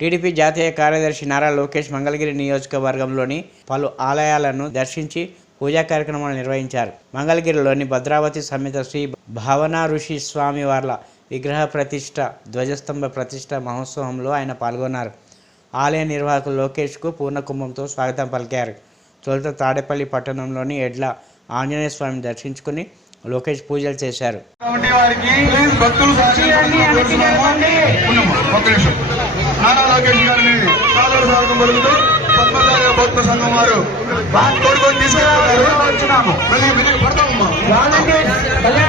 TDP జాతీయ కార్యదర్శి నారా లోకేష్ మంగళగిరి నియోజకవర్గంలోని పలు ఆలయాలను దర్శించి పూజా కార్యక్రమాలు నిర్వహించారు. మంగళగిరిలోని భద్రావతి సమేత శ్రీ భావన ఋషి స్వామి వార్ల విగ్రహ ప్రతిష్ట ధ్వజస్తంభ ప్రతిష్ట మహోత్సవంలో ఆయన పాల్గొన్నారు. ఆలయ నిర్వాహకులు లోకేష్కు పూర్ణకుంభంతో స్వాగతం పలికారు. తొలుత తాడేపల్లి పట్టణంలోని ఎడ్ల ఆంజనేయ స్వామిని దర్శించుకుని లోకేష్ పూజలు చేశారు. భక్తులు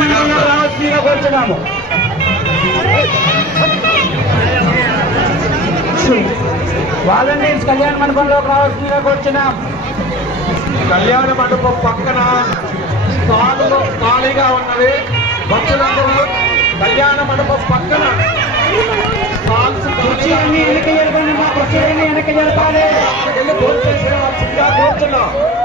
మండపంలో రావాల్సిందిగా కోరుతున్నాము వాలంటీర్స్ కళ్యాణ మండపంలోకి రావాల్సిందిగా కోరుచున్నాం. కళ్యాణ మండపం పక్కన స్థానులు ఖాళీగా ఉన్నవి భక్తులందరూ కళ్యాణ మండపం పక్కన వెనక్కి జరపండి మా కుర్చీలన్నీ వెనక్కి జరపాలి.